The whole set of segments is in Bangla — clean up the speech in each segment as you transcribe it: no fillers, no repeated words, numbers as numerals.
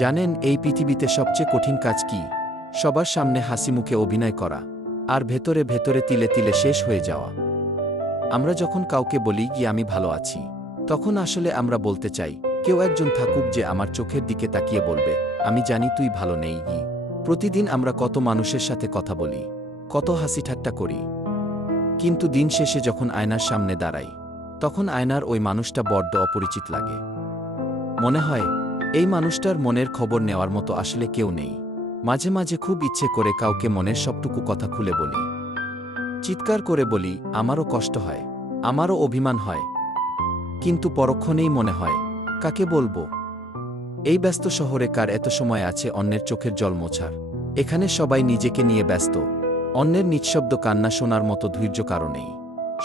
জানেন এই পৃথিবীতে সবচেয়ে কঠিন কাজ কি? সবার সামনে হাসিমুখে অভিনয় করা, আর ভেতরে ভেতরে তিলে তিলে শেষ হয়ে যাওয়া। আমরা যখন কাউকে বলি কি আমি ভালো আছি, তখন আসলে আমরা বলতে চাই কেউ একজন থাকুক যে আমার চোখের দিকে তাকিয়ে বলবে আমি জানি তুই ভালো নেই। প্রতিদিন আমরা কত মানুষের সাথে কথা বলি, কত হাসি ঠাট্টা করি, কিন্তু দিন শেষে যখন আয়নার সামনে দাঁড়াই, তখন আয়নার ওই মানুষটা বড্ড অপরিচিত লাগে। মনে হয় এই মানুষটার মনের খবর নেওয়ার মতো আসলে কেউ নেই। মাঝে মাঝে খুব ইচ্ছে করে কাউকে মনের সবটুকু কথা খুলে বলি, চিৎকার করে বলি আমারও কষ্ট হয়, আমারও অভিমান হয়, কিন্তু পরক্ষণেই মনে হয় কাকে বলবো? এই ব্যস্ত শহরে কার এত সময় আছে অন্যের চোখের জল মোছার? এখানে সবাই নিজেকে নিয়ে ব্যস্ত, অন্যের নিঃশব্দ কান্না শোনার মতো ধৈর্য কারো নেই।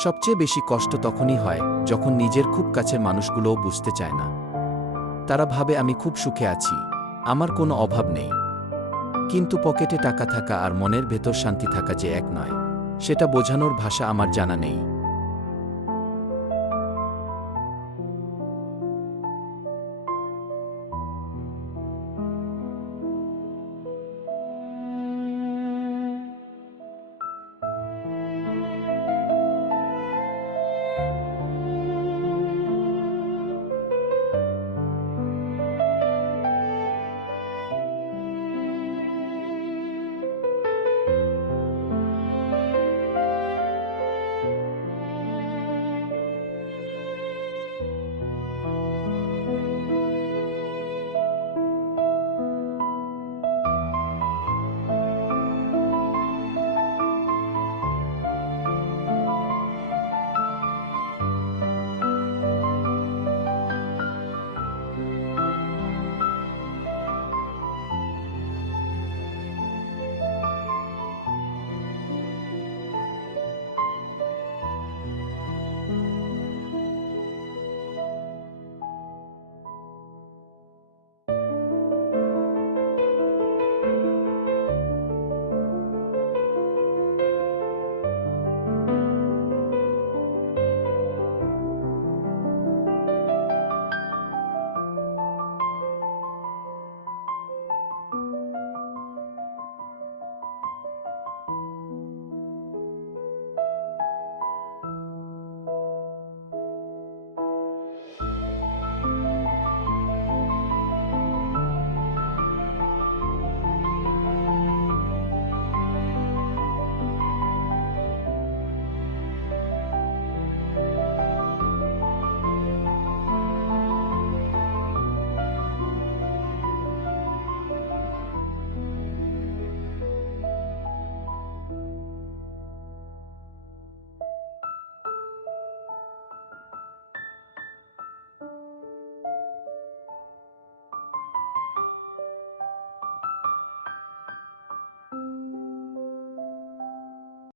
সবচেয়ে বেশি কষ্ট তখনই হয় যখন নিজের খুব কাছের মানুষগুলোও বুঝতে চায় না। তারা ভাবে আমি খুব সুখে আছি, আমার কোনো অভাব নেই, কিন্তু পকেটে টাকা থাকা আর মনের ভেতর শান্তি থাকা যে এক নয়, সেটা বোঝানোর ভাষা আমার জানা নেই।